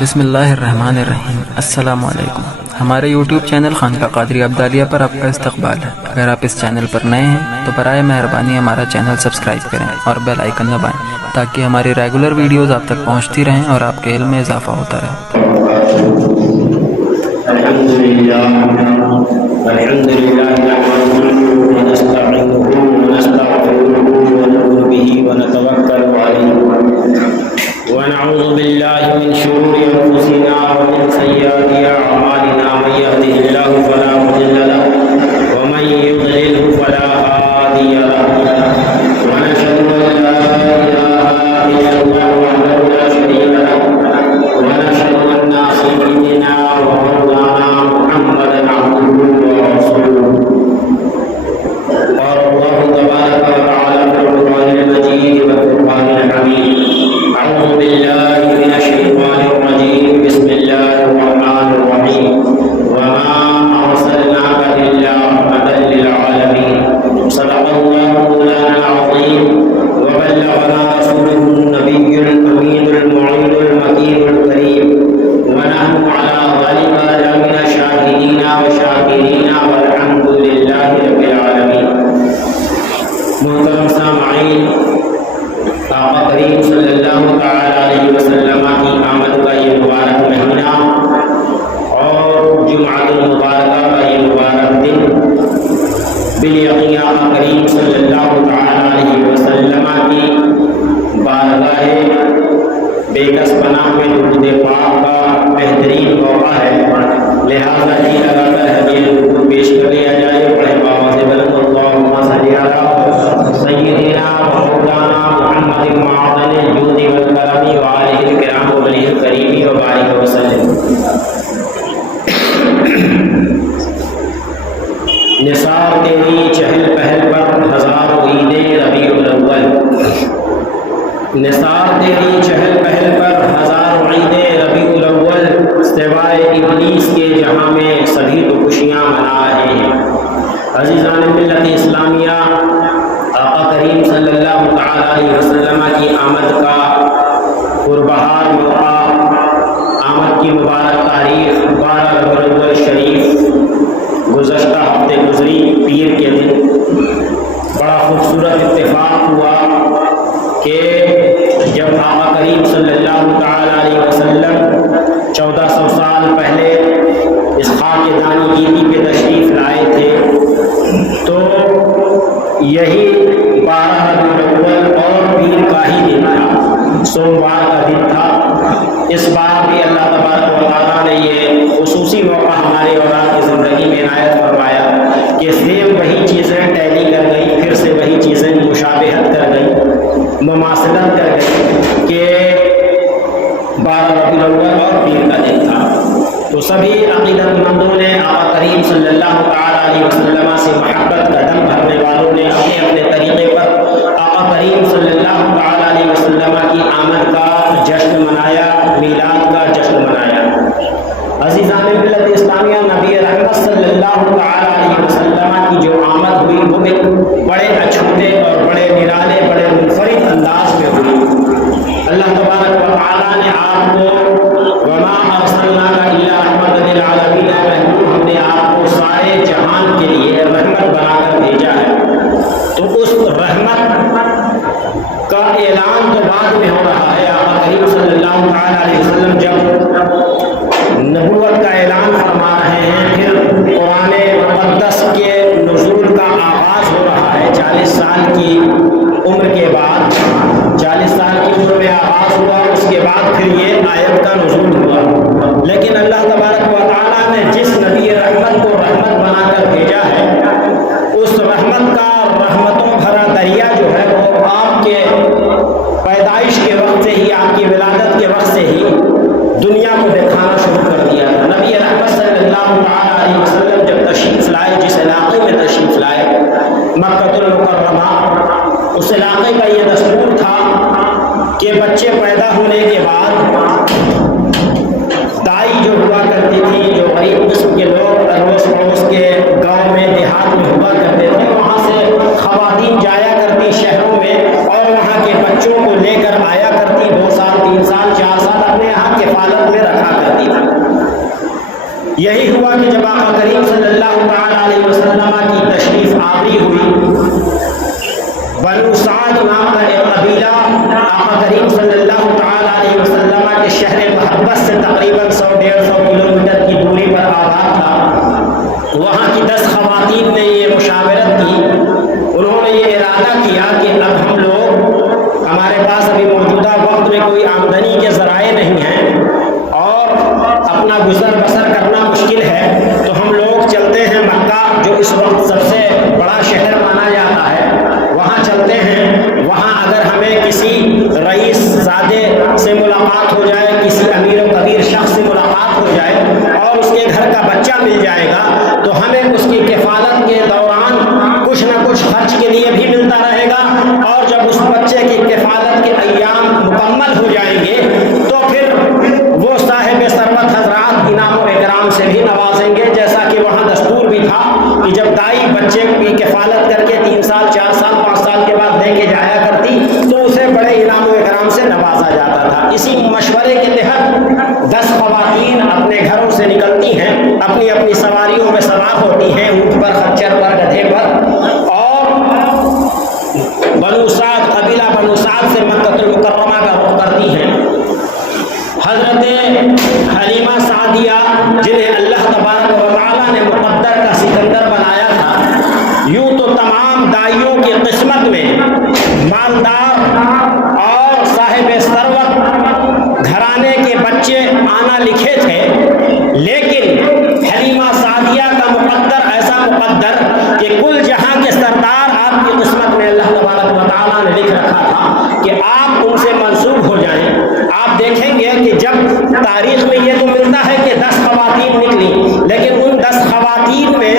بسم اللہ الرحمن الرحیم۔ السلام علیکم۔ ہمارے یوٹیوب چینل خانقاہ قادریہ عبدالیہ پر آپ کا استقبال ہے۔ اگر آپ اس چینل پر نئے ہیں تو برائے مہربانی ہمارا چینل سبسکرائب کریں اور بیل آئیکن دبائیں تاکہ ہماری ریگولر ویڈیوز آپ تک پہنچتی رہیں اور آپ کے علم میں اضافہ ہوتا رہے۔ الحمدللہ نحمده ونستعینه ونستغفره ونؤمن به ونتوکل علیہ ونعوذ باللہ من شرور انفسنا ومن سیئات اعمالنا من یهده اللہ فلا مضل له ومن یضلل فلا ہادی له ونشهد ان لا اله الا اللہ وحده لا شریک له ونشهد ان سیدنا ومولانا محمدا عبده ورسوله قال الله تبارك وتعالى في القرآن المجيد والفرقان الحميد أعوذ بالله من الشيطان الرجيم بسم الله الرحمن الرحيم وما أرسلناك إلا رحمة للعالمين صدق الله مولانا العظيم وبلغنا رسوله النبي الأمين المعين المكين الكريم ونحن على ذلك لمن الشاهدين والشاكرين والحمد لله رب العالمين۔ محترم سامعین، آقا کریم صلی اللہ تعالی علیہ وسلم کی آمد کا یہ مبارک مہینہ اور جمعۃ المبارکہ کا یہ مبارک دن بالیقین آقا کریم صلی اللہ تعالی علیہ وسلم کی بارگاہ بے کس پناہ میں درود پاک کا بہترین موقع ہے، لہذا جی لگا کر یہ درود پیش کر لیا جائے۔ بڑے باوازِ بلند اللہم صلی علی سیدنا مولانا محمد معدن الجود والکرم وآلہ الکرام وبنیہ الکریم وبارک وسلم۔ نثار تیری چہل پہل پر ہزاروں عیدیں ربیع الاول، نثار تیری چہل پہل پر ہزاروں عیدیں ربیع الاول، سوائے ابلیس کے جہاں میں سبھی تو خوشیاں منا رہے ہیں۔ عزیزان ملت اسلامیہ، آقا کریم صلی اللہ تعالی علیہ وسلم کی آمد کا پربہار موقع، آمد کی مبارک تاریخ 12 ربیع الاول شریف گزشتہ ہفتے گزری پیر کے دن بڑا خوبصورت اتفاق ہوا کہ جب آقا کریم صلی اللہ تعالی علیہ وسلم 1400 سال پہلے اس خاک دانی گیتی پہ تشریف لائے تھے تو یہی 12 ربیع الاول اور پیر کا ہی دن تھا، سوموار کا دن تھا۔ اس بار بھی اللہ تبارک و تعالیٰ نے یہ خصوصی موقع ہمارے اور آپ کی زندگی میں عنایت فرمایا کہ سیم وہی چیزیں ٹیلی کر گئی، پھر سے وہی چیزیں مشابہت کر گئی، مماثلت کر گئی کہ 12 ربیع الاول اور پیر کا دن تھا۔ تو سبھی عقیدت مندوں نے، آقا کریم صلی اللہ تعالی علیہ وسلم سے محبت کا دم بھرنے والوں نے اپنے اپنے طریقے پر آقا کریم صلی اللہ تعالی علیہ وسلم کی آمد کا جشن منایا، میلاد کا جشن منایا۔ عزیزان ملت اسلامیہ، نبی رحمت صلی اللہ تعالی علیہ وسلم کی جو آمد ہوئی وہ ایک بڑے اچھوتے اور بڑے نرالے، بڑے منفرد انداز میں ہوئی۔ اللہ تبارک و تعالیٰ نے آپ کو وما ارسلناک الا رحمۃ للعالمین، ہم نے آپ کو سارے جہان کے لیے رحمت بنا کر بھیجا ہے۔ تو اس رحمت کا اعلان تو بعد میں ہو رہا ہے۔ آقا کریم صلی اللہ تعالی علیہ وسلم جب نبوت کا اعلان فرما رہے ہیں، پھر قرآن مقدس کے نزول کا آغاز ہو رہا ہے 40 سال کی عمر کے بعد، 40 سال کی عمر میں آغاز ہوا، اس کے بعد پھر یہ آیت کا نزول ہوا۔ لیکن اللہ تبارک و تعالیٰ نے جس نبی رحمت کو رحمت بنا کر بھیجا ہے، اس رحمت کا رحمتوں بھرا دریا جو ہے وہ آپ کے پیدائش کے وقت سے ہی، آپ کی ولادت کے وقت سے ہی دنیا کو دکھانا شروع کر دیا تھا۔ نبی رحمت صلی اللہ تعالی علیہ وسلم جب تشریف لائے، جس علاقے میں تشریف لائے، مکہ المکرمہ، اس علاقے کا یہ دستور تھا کہ بچے پیدا ہونے کے بعد دائی جو ہوا کرتی تھی، جو غریب قسم کے لوگ اڑوس پڑوس کے گاؤں میں دیہات میں ہوا کرتے تھے، وہاں سے خواتین جایا کرتی شہروں میں اور وہاں کے بچوں کو لے کر آیا کرتی، 2 سال 3 سال 4 سال اپنے یہاں کفالت میں یہی ہوا کہ جب آقا کریم صلی اللہ علیہ وسلم کی تشریف آوری ہوئی، بنو سعد نام کا ایک قبیلہ آقا کریم صلی اللہ علیہ وسلم کے شہر محبت سے تقریباً 100-150 کلومیٹر کی دوری پر آباد تھا۔ وہاں کی 10 خواتین نے یہ مشاورت کی، انہوں نے یہ ارادہ کیا کہ اب ہم لوگ، ہمارے پاس ابھی موجودہ وقت میں کوئی آمدنی کے ذرائع نہیں ہیں اور اپنا گزر بسر کرنا مشکل ہے، تو ہم لوگ چلتے ہیں مکہ، جو اس وقت سب سے بڑا شہر مانا جاتا ہے، وہاں چلتے ہیں۔ وہاں اگر ہمیں کسی رئیس زادے سے ملاقات ہو جائے، کسی امیر و کبیر شخص سے ملاقات ہو جائے اور اس کے گھر کا بچہ مل جائے گا، تو ہمیں اس کی کفالت کے دوران کچھ نہ کچھ خرچ کے لیے بھی ملتا رہے گا، اور جب اس بچے کی کفالت کے ایام مکمل ہو جائیں گے تو پھر وہ صاحب ثروت حضرات انعام و اکرام سے بھی نوازیں گے، جیسا کہ وہاں دستور بھی تھا کہ جب دائی بچے کی کفالت کر کے 3 سال 4 سال 5 سال کے بعد دے کے جایا کرتی تو اسے بڑے انعام و اکرام سے نوازا جاتا تھا۔ اسی مشورے کے تحت 10 خواتین اپنے گھروں سے نکلتی ہیں، اپنی اپنی سواریوں میں سوار ہوتی ہیں، اونٹ پر، خچر پر، گدھے پر، اور بنو سعد، قبیلہ بنو سعد سے مکہ المکرمہ کا رخ کرتی ہیں۔ حضرت حلیمہ سعدیہ، جنہیں اللہ تبارک و تعالیٰ نے مقدر کا سکندر بنایا تھا، یوں تو تمام دائیوں کی قسمت میں مالدار اور صاحب ثروت گھرانے کے بچے آنا لکھے تھے، لیکن حلیمہ سعدیہ کا مقدر ایسا مقدر کہ کل جہاں کے سردار آپ کی قسمت میں اللہ تبارک و تعالیٰ نے لکھ رکھا تھا کہ آپ ان سے منسوب ہو جائیں۔ آپ دیکھیں گے کہ جب تاریخ میں یہ تو ملتا ہے کہ 10 خواتین نکلی، لیکن ان 10 خواتین میں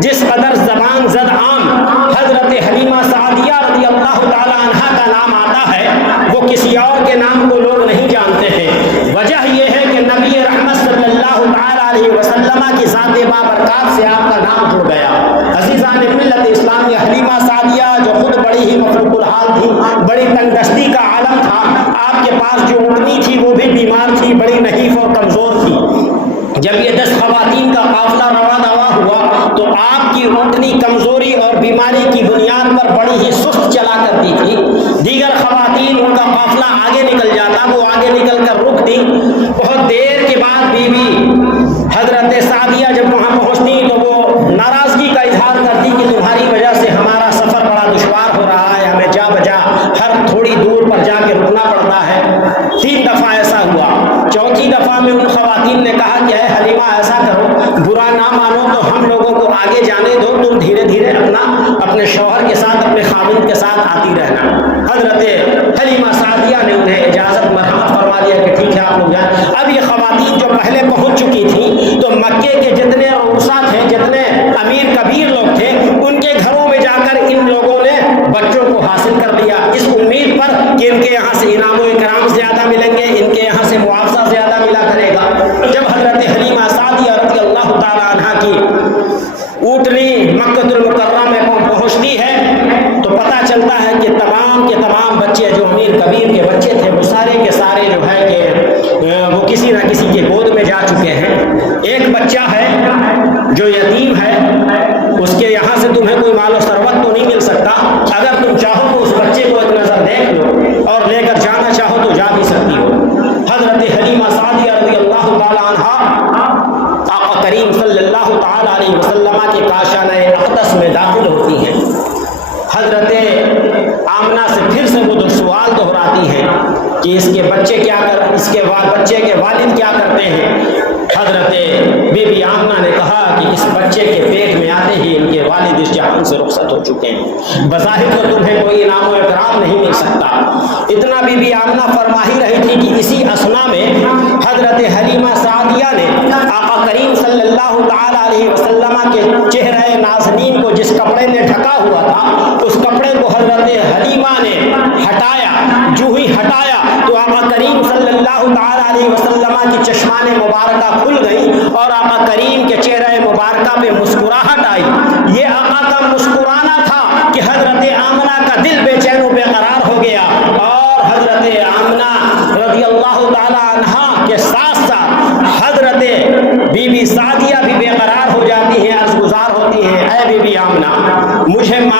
جس قدر زبان زد عام حضرت حلیمہ سعدیہ رضی اللہ تعالی عنہا کا نام آتا ہے، وہ کسی اور کے نام کو لوگ نہیں جانتے ہیں۔ وجہ یہ ہے کہ نبی رحمت صلی اللہ تعالی علیہ وسلم کی ذات بابرکات سے آپ کا نام جڑ گیا۔ عزیزان ملت اسلام، یہ حلیمہ سعدیہ جو خود بڑی ہی مخلوق الحال تھی، بڑی تنگدستی کا عالم تھا، آپ کے پاس جو اونٹنی تھی وہ بھی بیمار تھی، بڑی نحیف اور کمزور تھی۔ جب یہ 10 خواتین کا قافلہ رواں دوا ہوا تو آپ کی اونٹنی کمزوری اور بیماری کی بنیاد پر بڑی ہی سست چلا کرتی تھی۔ دیگر خواتین ان کا قافلہ آگے نکل جاتا، وہ آگے نکل کر رک دی۔ بہت دیر کے بعد بی بی حضرت سعدیہ جب وہاں پہنچتی تو وہ ناراضگی کا اظہار کرتی کہ تمہاری وجہ سے ہمارا سفر بڑا دشوار ہو رہا ہے، ہمیں جا بجا ہر تھوڑی دور پر جا کے رکنا پڑتا ہے۔ 3 دفعہ ایسا ہوا۔ چوتھی دفعہ میں ان خواتین نے کہا کہ اے حلیمہ، ایسا کرو، برا نہ مانو تو ہم لوگوں کو آگے جانے دو، تم دھیرے دھیرے اپنے شوہر کے ساتھ، اپنے خاوند کے ساتھ آتی رہنا۔ حضرت حلیمہ سعدیہ نے انہیں اجازت مرحمت فرما دیا کہ ٹھیک ہے آپ لوگ جائیں۔ اب یہ خواتین جو پہلے پہنچ چکی تھیں تو مکے کے جتنے رؤسا تھے، جتنے امیر کبیر لوگ تھے، ان کے گھروں میں جا کر ان لوگوں نے بچوں کو حاصل کر لیا، اس امید پر کہ ان کے یہاں سے انعام و اکرام زیادہ ملیں گے، ان کے یہاں سے معاوضہ زیادہ ملا کرے گا۔ جب حضرت حلیمہ سعدیہ رضی اللہ تعالی عنہا کی اونٹنی مکہ المکرمہ میں پہنچتی ہے تو پتہ چلتا ہے کہ تمام کے تمام بچے جو امیر کبیر کے بچے تھے وہ سارے کے سارے جو ہے کہ وہ کسی نہ کسی کے گود میں جا چکے ہیں۔ ایک بچہ ہے جو یتیم ہے، اس کے یہاں سے تمہیں کوئی مال و ثروت تو نہیں مل سکتا، اگر تم چاہو تو اس بچے کو ایک نظر دیکھ لو اور لے کر جانا چاہو تو جا بھی سکتی ہو۔ حضرت حلیمہ سعدیہ رضی اللہ تعالی عنہا آقا کریم صلی اللہ تعالی علیہ وسلم کے کاشانہ اقدس میں داخل ہوتی ہیں۔ حضرت آمنہ سے پھر سے وہ سوال دہراتی ہیں کہ اس کے بچے کے والد کیا کرتے ہیں؟ حضرت بی بی آمنہ نے کہا کہ اس بچے کے پیٹ میں آتے ہی ان کے والد اس جہان سے رخصت ہو چکے ہیں، بظاہر تو تمہیں کوئی انعام و اکرام نہیں مل سکتا۔ اتنا بی بی آمنہ فرما ہی رہی تھی کہ اسی اثنا میں حضرت حلیمہ سعدیہ نے آقا کریم صلی اللہ تعالی علیہ وسلم کے چہرہ نازنین کو جس کپڑے نے ڈھکا ہوا تھا، اس کپڑے کو حضرت حلیمہ نے ہٹایا۔ جو ہی ہٹایا تو آقا کریم صلی اللہ تعالی علیہ وسلم کی چشمان مبارکہ کھل گئی اور آقا کریم کے چہرہ مبارکہ پہ مسکراہٹ آئی۔ یہ آقا کا مسکرانا تھا کہ حضرت آمنہ کا دل بے چین و بے قرار ہو گیا، اور حضرت آمنہ رضی اللہ تعالی عنہا کے ساتھ ساتھ حضرت بی بی سعدیہ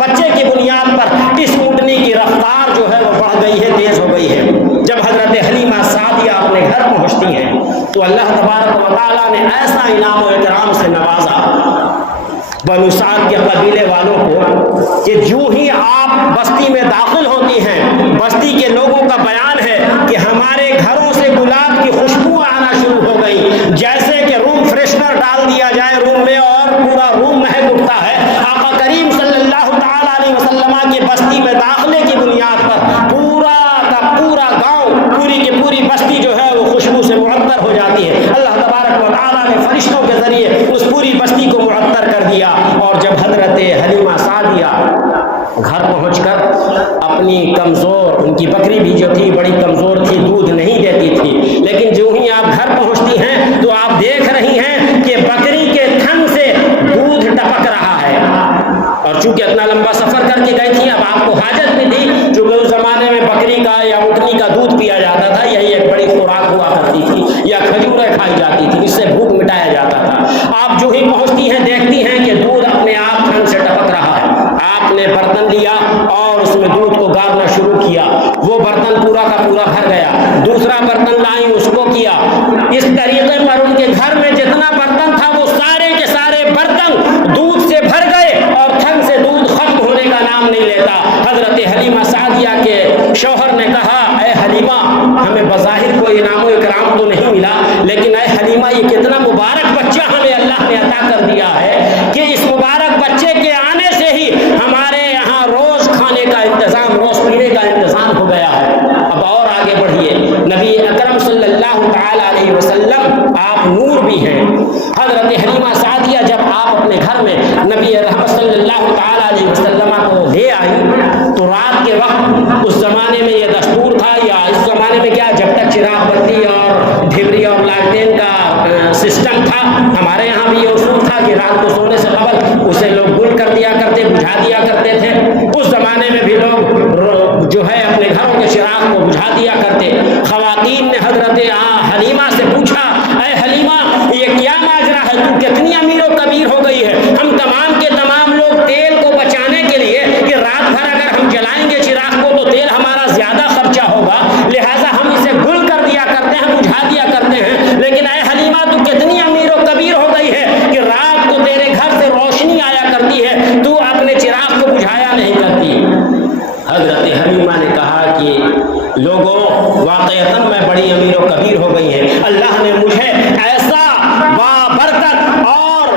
بچے کی بنیاد پر اس اونٹنی کی رفتار جو ہے وہ بڑھ گئی ہے، تیز ہو گئی ہے۔ جب حضرت حلیمہ سعدیہ اپنے گھر پہنچتی ہیں تو اللہ تبارک و تعالیٰ نے ایسا انعام و اکرام سے نوازا بنو سعد کے قبیلے والوں کو کہ جو ہی آپ بستی میں داخل ہوتی ہیں، بستی کے لوگوں کا بیان ہے کہ ہمارے گھروں سے گلاب کی خوشبو آنا شروع ہو گئی، جیسے کہ روم فریشنر ڈال دیا جائے روم میں اور پورا روم مہک اٹھتا ہے۔ آقا کریم صلی اللہ تعالیٰ علیہ وسلم کی بستی میں داخلے کی بنیاد پر پورا کا پورا گاؤں، پوری کی پوری بستی جو ہے وہ خوشبو سے معطر ہو جاتی ہے۔ اللہ تبارک و تعالیٰ نے فرشتوں کے ذریعے اس پوری بستی کو معطر کر دیا۔ اور جب حضرت حلیمہ سعدیہ گھر پہنچ کر اپنی کمزور، ان کی بکری بھی جو تھی بڑی کمزور تھی، دودھ نہیں دیتی تھی، لیکن جو ہی آپ گھر پہنچتی ہیں تو آپ دیکھ رہی ہیں کہ بکری کے تھن سے دودھ ٹپک رہا ہے۔ اور چونکہ اتنا لمبا سفر کر کے گئی تھی، اب آپ کو حاجت بھی تھی، چونکہ اس زمانے میں بکری کا یا اونٹنی کا دودھ پیا جاتا تھا، یہی ایک بڑی خوراک ہوا کرتی تھی، یا کھجوریں کھائی جاتی تھی، اس سے بھوک مٹایا جاتا تھا۔ آپ جو ہی پہنچتی ہیں دیکھتی ہیں کہ دودھ اپنے آپ تھن سے ٹپک رہا ہے۔ آپ نے برتن لیا اور اس میں دودھ کو گارنا شروع کیا، وہ برتن پورا کا پورا بھر گیا، دوسرا برتن لائی اس کو کیا۔ اس طریقے پر ان کے گھر میں جتنا برتن تھا وہ سارے کے سارے برتن دودھ سے بھر گئے اور تھن سے دودھ ختم ہونے کا نام نہیں لیتا۔ حضرت حلیمہ سعدیہ کے شوہر نے کہا، اے حلیمہ، ہمیں بظاہر کوئی انعام و اکرام تو نہیں ملا، لیکن اے حلیمہ یہ کتنا مبارک بچہ ہمیں اللہ نے عطا کر دیا ہے کہ اس مبارک بچے کے آنے سے ہی ہمارے یہاں روز کھانے کا انتظام، روز پینے کا انتظام ہو گیا ہے۔ اب اور آگے بڑھیے، نبی اکرم صلی اللہ تعالی علیہ وسلم آپ نور بھی ہیں۔ حضرت حلیمہ سعدیہ جب آپ اپنے گھر میں نبی رحمت صلی اللہ تعالی علیہ وسلم کو لے آئی تو رات کے وقت، اس زمانے میں یہ دستور تھا یا اس زمانے میں کیا، جب تک چراغ بتی اور ڈھبری اور لالٹین کا سسٹم تھا، ہمارے یہاں بھی یہ اصول تھا کہ رات کو سونے سے قبل اسے لوگ گل کر دیا کرتے، بجھا دیا کرتے تھے۔ اس زمانے میں بھی لوگ جو ہے اپنے گھروں کے چراغ کو بجھا دیا کرتے۔ خواتین نے حضرت حلیمہ سے پوچھا، اے حلیمہ یہ کیا ماجرا ہے، تو کتنی امیر و کبیر ہو گئی ہے؟ ہم تمام کے تمام لوگ تیل کو بچانے کے لیے کہ رات بھر اگر ہم جلائیں گے چراغ کو تو تیل ہمارا زیادہ خرچہ ہوگا، لہٰذا ہم اسے گل کر دیا کرتے ہیں، بجھا دیا کرتے ہیں، لیکن اے حلیمہ تو کتنی امیر و کبیر ہو گئی ہے کہ رات کو تیرے گھر سے روشنی آیا کرتی ہے، تو اپنے چراغ کو بجھایا نہیں کرتی۔ حضرت حلیمہ نے کہا کہ لوگوں، واقعتاً میں بڑی امیر و کبیر ہو گئی ہے، اللہ نے مجھے ایسا بابرکت اور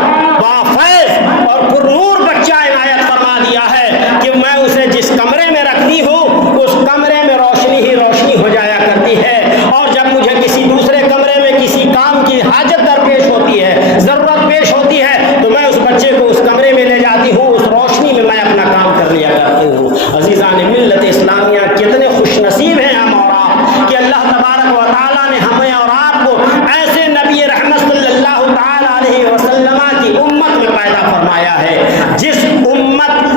بافیض اور پرنور بچہ عنایت فرما دیا ہے کہ میں اسے جس کمرے میں رکھتی ہوں اس کمرے میں روشنی ہی روشنی ہو جایا کرتی ہے، اور جب مجھے کسی دوسرے کمرے میں کسی کام کی حاجت درپیش ہوتی ہے، ضرورت پیش ہوتی ہے، تو میں اس بچے کو اس کمرے میں لے جاتی ہوں، اس روشنی میں میں اپنا کام کر لیا کرتی ہوں۔ عزیزان ملت اسلامیہ، کتنے خوش نصیب ہیں ہم اور آپ کہ اللہ تبارک و تعالیٰ نے ہمیں اور آپ کو ایسے نبی رحمت صلی اللہ تعالی علیہ وسلم کی امت میں پیدا فرمایا ہے،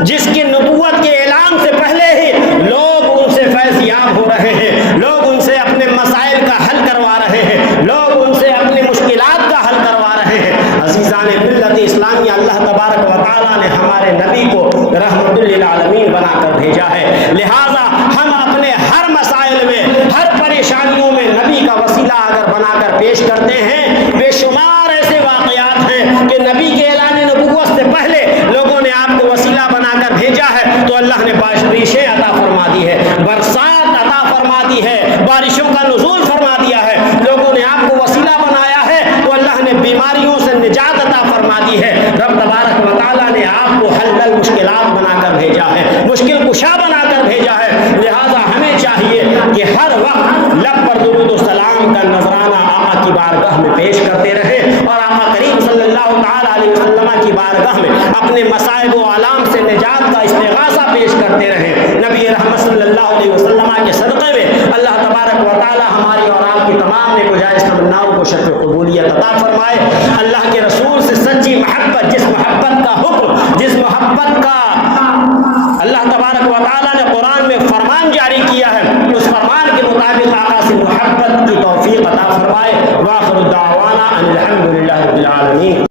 جس کی نبوت کے اعلان سے پہلے ہی لوگ ان سے فیض یاب ہو رہے ہیں، لوگ ان سے اپنے مسائل کا حل کروا رہے ہیں، لوگ ان سے اپنی مشکلات کا حل کروا رہے ہیں۔ عزیزان ملت اسلامیہ، اللہ تبارک و تعالیٰ نے ہمارے نبی کو رحمت للعالمین بنا کر بھیجا ہے، لہٰذا ہم اپنے ہر مسائل میں، ہر پریشانیوں میں نبی کا وسیلہ اگر بنا کر پیش کرتے ہیں، بے شمار ایسے واقعات ہیں کہ نبی کے اعلان نبوت سے پہلے لوگوں نے آپ کو وسیلہ بنا کر بھیجا ہے تو اللہ نے بارشیں عطا فرما دی ہے، برسات عطا فرما دی ہے، بارشوں کا نزول فرما دیا ہے، لوگوں نے آپ کو وسیلہ بنایا ہے تو اللہ نے بیماریوں سے نجات عطا فرما دی ہے۔ رب تبارک و تعالیٰ نے آپ کو حل مشکلات بنا کر بھیجا ہے، مشکل کشا بنا کر بھیجا ہے، لہٰذا ہمیں چاہیے کہ ہر وقت لب پر درود و سلام کا نذرانہ آقا کی بارگاہ میں پیش کرتے رہیں، اور آقا کریم صلی اللہ تعالی علیہ وسلم کی بارگاہ میں اپنے مصائب و آلام سے نجات کا استغاثہ پیش کرتے رہیں۔ نبی رحمت صلی اللہ علیہ وسلم کے صدقے میں اللہ تبارک و تعالی ہماری اور آپ کی تمام نیک و جائز تمناؤں کو شرف قبولیت عطا فرمائے۔ اللہ کے رسول سے سچی محبت، جس محبت کا حکم، جس محبت کا اللہ تبارک و تعالیٰ نے قرآن میں فرمان جاری کیا ہے، اس فرمان کے مطابق آقا سے محبت کی توفیق عطا فرمائے۔ وآخر دعوانا ان الحمد للہ رب العالمین۔